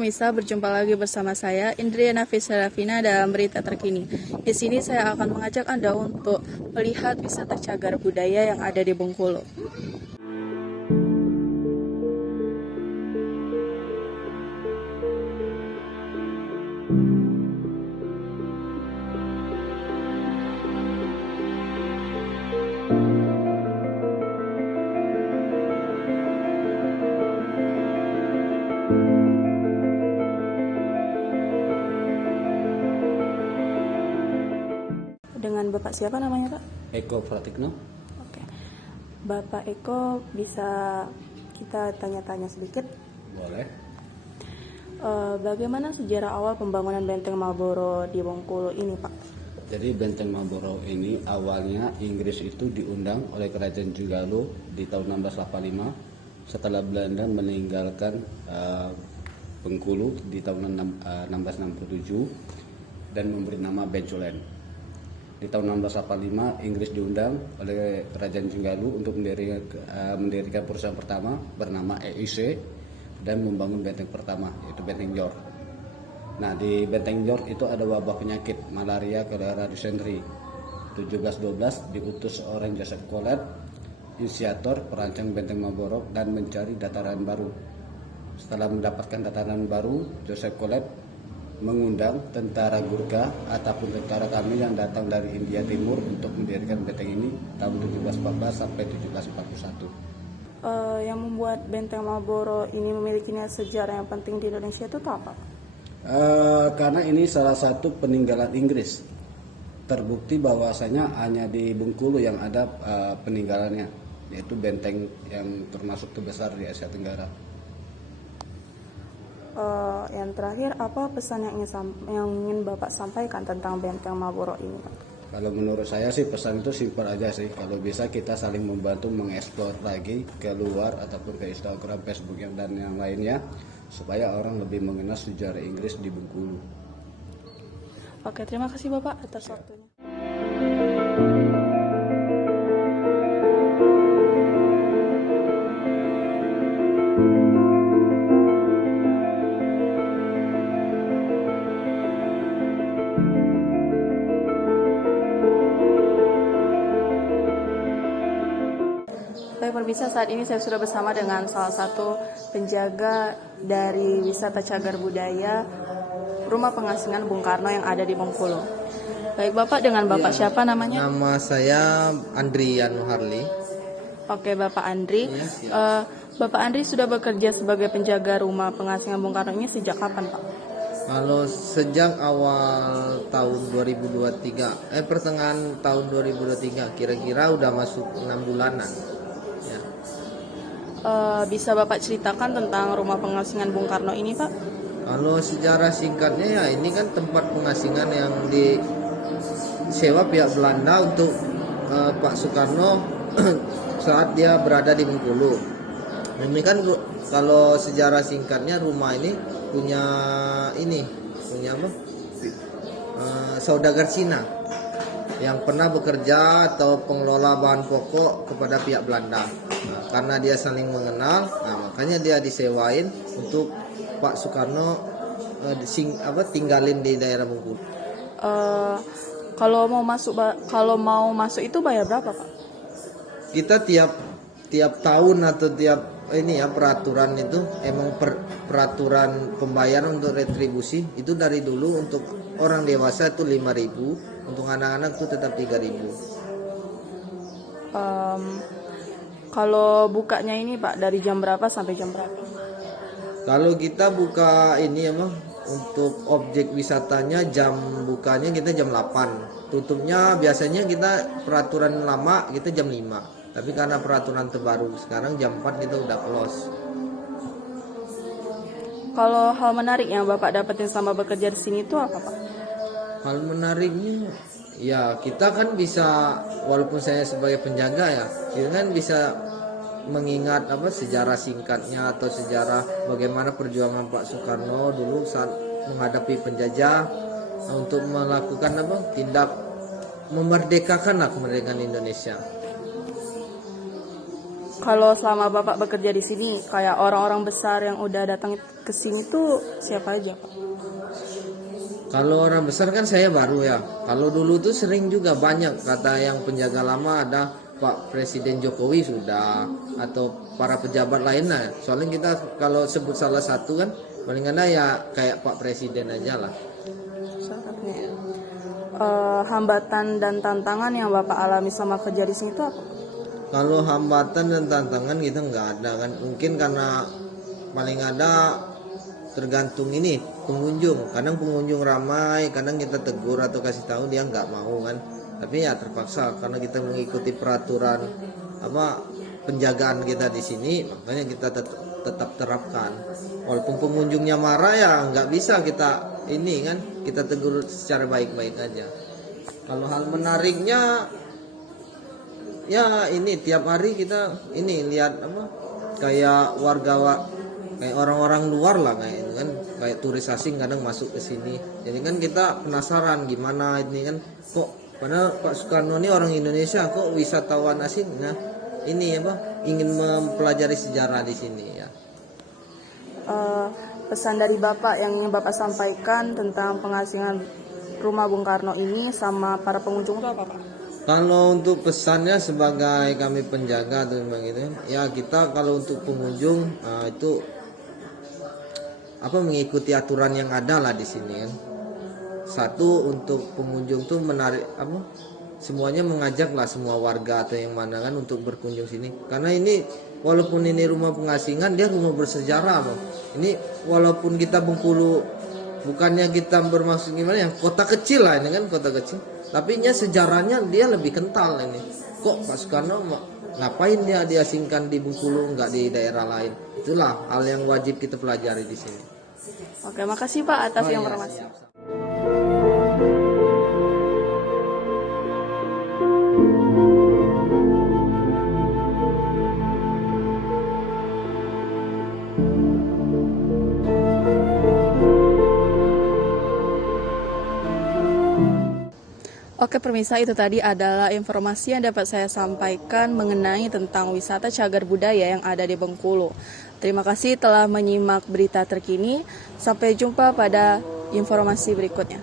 Permisa, berjumpa lagi bersama saya Indriana Fisarafina dalam berita terkini. Di sini saya akan mengajak Anda untuk melihat wisata cagar budaya yang ada di Bengkulu. Dengan Bapak siapa namanya, Pak? Eko Pratikno. Oke. Bapak Eko, bisa kita tanya-tanya sedikit? Boleh. Bagaimana sejarah awal pembangunan Benteng Marlborough di Bengkulu ini, Pak? Jadi Benteng Marlborough ini awalnya Inggris itu diundang oleh Kerajaan Jugalo di tahun 1685 setelah Belanda meninggalkan Bengkulu di tahun 1667 dan memberi nama Benculen. Di tahun 1685 Inggris diundang oleh Kerajaan Junggalu untuk mendirikan perusahaan pertama bernama EIC dan membangun benteng pertama, yaitu Benteng York. Nah, di Benteng York itu ada wabah penyakit malaria, kolera, disentri. 1712 diutus seorang Joseph Collet, inisiator perancang Benteng Marlborough, dan mencari dataran baru. Setelah mendapatkan dataran baru, Joseph Collet mengundang tentara Gurkha ataupun tentara kami yang datang dari India Timur untuk mendirikan benteng ini tahun 1714 sampai 1741. Yang membuat Benteng Marlborough ini memiliki nilai sejarah yang penting di Indonesia itu apa? Karena ini salah satu peninggalan Inggris. Terbukti bahwasanya hanya di Bengkulu yang ada peninggalannya, yaitu benteng yang termasuk terbesar di Asia Tenggara. Yang terakhir, apa pesan yang ingin Bapak sampaikan tentang Benteng Marlborough ini, Pak? Kalau menurut saya sih pesan itu simpel aja sih. Kalau bisa kita saling membantu mengeksplor lagi ke luar ataupun ke Instagram, Facebook dan yang lainnya supaya orang lebih mengenal sejarah Inggris di Bengkulu. Oke, terima kasih Bapak atas waktunya. Baik pemirsa, saat ini saya sudah bersama dengan salah satu penjaga dari wisata cagar budaya Rumah Pengasingan Bung Karno yang ada di Bengkulu. Baik Bapak, dengan Bapak siapa namanya? Nama saya Andri Yanuharli. Oke Bapak Andri. Ya, Bapak Andri sudah bekerja sebagai penjaga Rumah Pengasingan Bung Karno ini sejak kapan, Pak? Kalau sejak awal tahun 2023, pertengahan tahun 2023, kira-kira udah masuk 6 bulanan. Ya. Bisa Bapak ceritakan tentang Rumah Pengasingan Bung Karno ini, Pak? Kalau sejarah singkatnya ya ini kan tempat pengasingan yang disewa pihak Belanda untuk Pak Soekarno saat dia berada di Bengkulu. Ini kan kalau sejarah singkatnya rumah ini punya apa? Saudagar Cina yang pernah bekerja atau pengelola bahan pokok kepada pihak Belanda. Nah, karena dia saling mengenal, makanya dia disewain untuk Pak Soekarno tinggalin di daerah Bengkulu. Kalau mau masuk itu bayar berapa, Pak? Kita tiap tahun atau tiap peraturan itu emang peraturan pembayaran untuk retribusi itu dari dulu untuk orang dewasa itu 5.000, untuk anak-anak itu tetap 3.000. Kalau bukanya ini Pak dari jam berapa sampai jam berapa? Kalau kita buka untuk objek wisatanya jam bukanya kita jam 8. Tutupnya biasanya kita peraturan lama kita jam 5. Tapi karena peraturan terbaru sekarang jam 4 kita udah close. Kalau hal menarik yang Bapak dapetin selama bekerja di sini itu apa, Pak? Hal menariknya ya kita kan bisa, walaupun saya sebagai penjaga ya, kita kan bisa mengingat sejarah singkatnya atau sejarah bagaimana perjuangan Pak Soekarno dulu saat menghadapi penjajah untuk melakukan tindak memerdekakan kemerdekaan Indonesia. Kalau selama Bapak bekerja di sini, kayak orang-orang besar yang udah datang ke sini tuh siapa aja, Pak? Kalau orang besar kan saya baru ya. Kalau dulu tuh sering juga banyak kata yang penjaga lama ada Pak Presiden Jokowi sudah atau para pejabat lainnya. Soalnya kita kalau sebut salah satu kan paling ada ya kayak Pak Presiden aja lah. Hambatan dan tantangan yang Bapak alami selama kerja di sini itu apa? Kalau hambatan dan tantangan kita nggak ada kan. Mungkin karena paling ada tergantung ini pengunjung. Kadang pengunjung ramai, kadang kita tegur atau kasih tahu dia nggak mau kan. Tapi ya terpaksa karena kita mengikuti peraturan penjagaan kita di sini, makanya kita tetap terapkan. Walaupun pengunjungnya marah ya nggak bisa kita ini kan, kita tegur secara baik-baik aja. Kalau hal menariknya ya ini tiap hari kita ini lihat kayak kayak orang-orang luar lah kayak itu kan, kayak turis asing kadang masuk ke sini. Jadi kan kita penasaran gimana ini kan, kok padahal Pak Soekarno ini orang Indonesia kok wisatawan asing ini ingin mempelajari sejarah di sini ya. Pesan dari Bapak yang ingin Bapak sampaikan tentang pengasingan Rumah Bung Karno ini sama para pengunjung itu apa, Pak? Kalau untuk pesannya sebagai kami penjaga atau begitu ya, kita kalau untuk pengunjung itu mengikuti aturan yang ada lah di sini kan. Satu, untuk pengunjung tuh menarik semuanya mengajak lah semua warga atau yang mana kan untuk berkunjung sini. Karena ini walaupun ini rumah pengasingan, dia rumah bersejarah Ini walaupun kita Bengkulu bukannya kita bermaksud gimana ya, kota kecil lah ini kan, kota kecil. Tapi sejarahnya dia lebih kental ini. Kok Pak Soekarno ngapain dia diasingkan di Bengkulu, nggak di daerah lain? Itulah hal yang wajib kita pelajari di sini. Oke, makasih Pak atas informasi. Siap. Oke pemirsa, itu tadi adalah informasi yang dapat saya sampaikan mengenai tentang wisata cagar budaya yang ada di Bengkulu. Terima kasih telah menyimak berita terkini. Sampai jumpa pada informasi berikutnya.